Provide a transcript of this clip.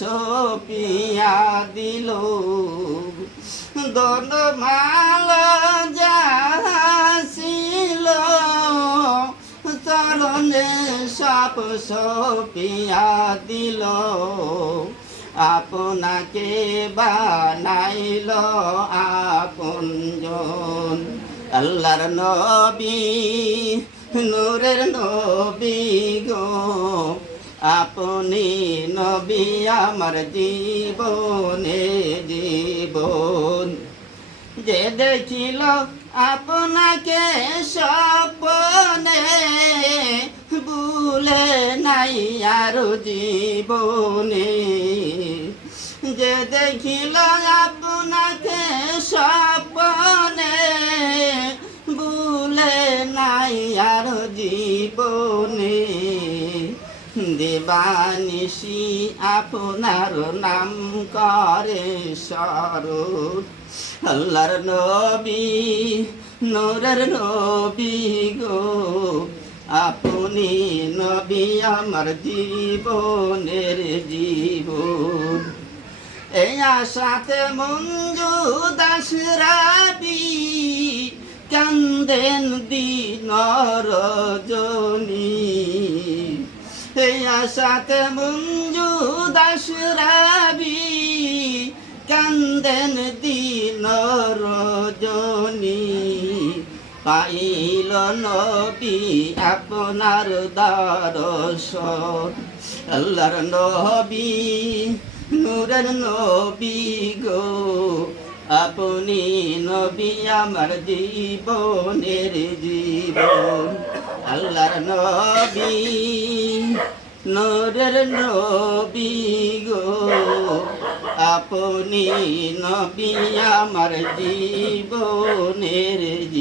সপিয়া দিল। দন মাল যাছিল চরণে সাপ সপিয়া দিল। আপনাকে বানাইল আপনজন আল্লাহর নবী, নূরের নবী গো। আপনি নবী আমার জীবনে জীবন। যে দেখিল আপনাকে সপনে ভুলে নাই আর জীবনে। যে দেখিল দেবানিসি আপনার নাম করে স্বরূপ। আল্লাহর নবী, নূরের নবী গো। আপনি নবী আমার জীবনের জীবন। এই আশাতে মঞ্জু দাস রাবি কান্দেন দিন রজনী এই আশাতে মঞ্জু দাস রাবি, কান্দেন দিন রজনী। পাইল নবী আপনার দর্শন, আল্লাহর নবী, নূরের নবী গো। আপনি নবী আমার জীবনের জীবন, আল্লাহর নবী। নূরের নবী গো আপনি নবী আমার জীবনের জীবন